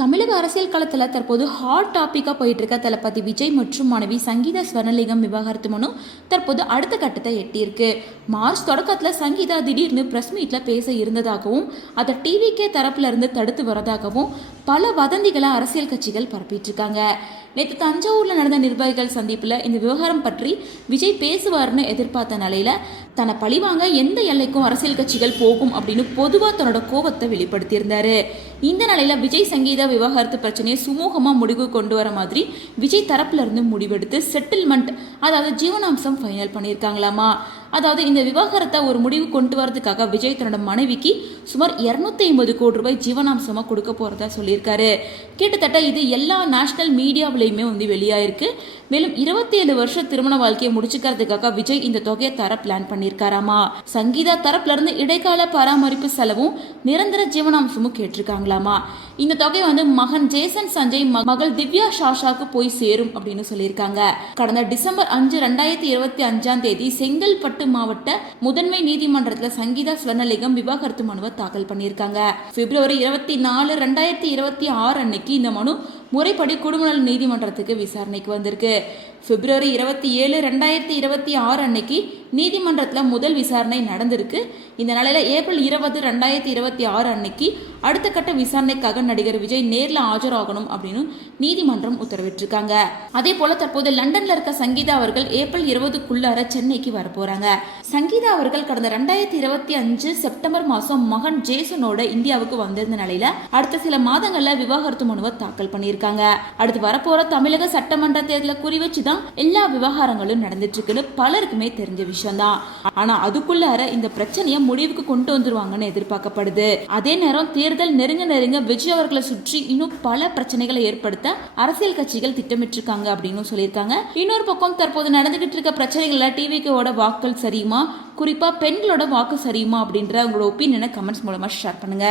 தமிழக அரசியல் களத்தில் தற்போது ஹாட் டாப்பிக்காக போயிட்டு இருக்க தளபதி விஜய் மற்றும் மனைவி சங்கீதா ஸ்வர்ணலிங்கம் விவாகரத்து மனு தற்போது அடுத்த கட்டத்தை எட்டியிருக்கு. மார்ச் தொடக்கத்தில் சங்கீதா திடீர்னு பிரஸ் மீட்ல பேச இருந்ததாகவும் அதை டிவிகே தரப்புல இருந்து தடுத்து வரதாகவும் பல வதந்திகளை அரசியல் கட்சிகள் பரப்பிட்டு இருக்காங்க. நேற்று தஞ்சாவூர்ல நடந்த நிர்வாகிகள் சந்திப்புல இந்த விவகாரம் பற்றி விஜய் பேசுவார்னு எதிர்பார்த்த நிலையில தன்னை பழிவாங்க எந்த எல்லைக்கும் அரசியல் கட்சிகள் போகும் அப்படின்னு பொதுவா தன்னோட கோபத்தை வெளிப்படுத்தியிருந்தாரு. இந்த நிலையில விஜய் சங்கீதா விவகாரத்து பிரச்சனையை சுமூகமா முடிவு கொண்டு வர மாதிரி விஜய் தரப்புல இருந்து முடிவெடுத்து செட்டில்மெண்ட், அதாவது ஜீவனாம்சம் ஃபைனல் பண்ணியிருக்காங்களாமா. அதாவது இந்த விவகாரத்தை ஒரு முடிவு கொண்டு வரதுக்காக விஜய் தன்னோட மனைவிக்கு சுமார் 250 கோடி ரூபாய் ஜீவனாம்சமா கொடுக்க போறதா சொல்லியிருக்காரு. கிட்டத்தட்ட இது எல்லா நேஷனல் மீடியாவிலையுமே வெளியாயிருக்கு. மேலும் 27 வருஷம் திருமண வாழ்க்கையை முடிச்சுக்கிறதுக்காக விஜய் இந்த தொகையை தர பிளான் பண்ணியிருக்காராமா. சங்கீதா தரப்புல இருந்து இடைக்கால பராமரிப்பு செலவும் நிரந்தர ஜீவனாம்சமும் கேட்டிருக்காங்களாமா. இந்த தொகை மகன் ஜேசன் சஞ்சய், மகள் திவ்யா ஷாஷாக்கு போய் சேரும் அப்படின்னு சொல்லியிருக்காங்க. கடந்த டிசம்பர் 5, 2025 செங்கல்பட்டு மாவட்ட முதன்மை நீதிமன்றத்தில் சங்கீதா ஸ்வர்ணலிங்கம் விவாகரத்து மனுவை தாக்கல் பண்ணியிருக்காங்க. பிப்ரவரி 24, 2026 அன்னைக்கு இந்த மனு முறைப்படி குடும்ப நீதிமன்றத்துக்கு விசாரணைக்கு வந்திருக்கு. பிப்ரவரி 27, 2026 அன்னைக்கு நீதிமன்றத்தில் முதல் விசாரணை நடந்திருக்கு. இந்த நிலையில ஏப்ரல் 20, 2026 அன்னைக்கு அடுத்த கட்ட விசாரணைக்காக நடிகர் விஜய் நேரில் ஆஜராகணும் அப்படின்னு நீதிமன்றம் உத்தரவிட்டிருக்காங்க. அதே போல தற்போது லண்டன்ல இருக்க சங்கீதா அவர்கள் ஏப்ரல் 20க்குள்ளார சென்னைக்கு வர போறாங்க. சங்கீதா அவர்கள் கடந்த 2025 செப்டம்பர் மாசம் மகன் ஜேசனோட இந்தியாவுக்கு வந்திருந்த நிலையில அடுத்த சில மாதங்கள்ல விவாகரத்து மனுவை தாக்கல் பண்ணியிருக்காங்க. அடுத்து வரப்போற தமிழக சட்டமன்ற தேர்தலை குறி வச்சுதான் எல்லா விவகாரங்களும் நடந்துட்டு இருக்குன்னு பலருக்குமே தெரிஞ்ச விஷயம் தான். ஆனா அதுக்குள்ளார இந்த பிரச்சனையை முடிவுக்கு கொண்டு வந்துருவாங்கன்னு எதிர்பார்க்கப்படுது. அதே நேரம் தேர்தல் நெருங்க விஜய் அவர்களை சுற்றி இன்னும் பல பிரச்சனைகளை ஏற்படுத்த அரசியல் கட்சிகள் திட்டமிட்டிருக்காங்க அப்படின்னு சொல்லியிருக்காங்க. இன்னொரு பக்கம் தற்போது நடந்துகிட்டு இருக்க பிரச்சனைகள்ல டிவிகேவோட வாக்குகள் சரியுமா, குறிப்பா பெண்களோட வாக்கு சரியுமா அப்படின்ற உங்களோட ஒப்பீனியனை கமெண்ட்ஸ் மூலமா ஷேர் பண்ணுங்க.